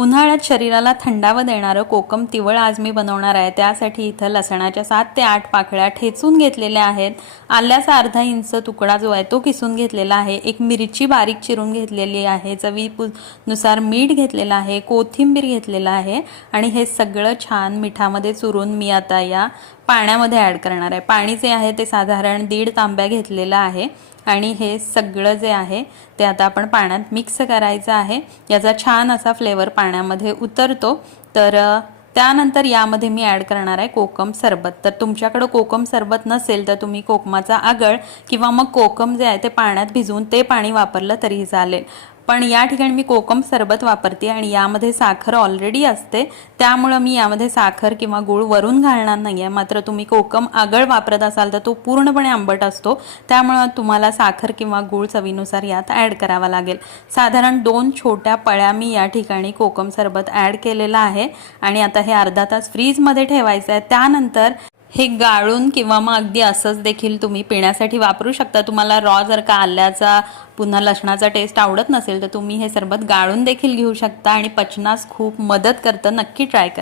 उन्हाळ्यात शरीराला थंडावा देणारं कोकम तिवळ आज मी बनवणार आहे। त्यासाठी इथं लसणाच्या 7 ते 8 पाकळ्या ठेचून घेतलेल्या आहेत। आल्याचा अर्धा इंच तुकडा जो आहे तो किसून घेतलेला आहे। एक मिरची बारीक चिरून घेतलेली आहे। चवीनुसार मीठ घेतलेलं आहे, कोथिंबीर घेतलेला आहे आणि हे सगळं छान मिठामध्ये चुरून मी आता या पाण्यामध्ये ॲड करणार आहे। पाणी जे आहे ते साधारण 1.5 तांब्या घेतलेला आहे आणि हे सगळं जे आहे ते आता आपण पाण्यात मिक्स करायचं आहे। याचा छान असा फ्लेवर पाण्यामध्ये उतरतो। तर त्यानंतर यामध्ये मी ॲड करणार आहे कोकम सरबत। तर तुमच्याकडे कोकम सरबत नसेल तर तुम्ही कोकमाचा आगळ किंवा मग कोकम जे आहे ते पाण्यात भिजवून ते पाणी वापरलं तरीही चालेल। पण या ठिकाणी मी कोकम सरबत वापरते आणि यामध्ये साखर ऑलरेडी असते, त्यामुळे मी यामध्ये साखर किंवा गूळ वरून घालणार नाहीये। मात्र तुम्ही कोकम आगळ वापरत असाल तर तो पूर्णपणे आंबट असतो, त्यामुळे तुम्हाला साखर किंवा गूळ चवीनुसार यात ॲड करावा लागेल। साधारण 2 छोट्या पळ्या मी या ठिकाणी कोकम सरबत ॲड केलेला आहे आणि आता हे अर्धा तास फ्रीजमध्ये ठेवायचं आहे। त्यानंतर हे गाळून किंवा मग अगदी असंच देखील तुम्ही पिण्यासाठी वापरू शकता। तुम्हाला रॉ जर का आल्याचा पुन्हा लसणाचा टेस्ट आवडत नसेल तर तुम्ही हे सरबत गाळून देखील घेऊ शकता आणि पचनास खूप मदत करतं। नक्की ट्राय करा।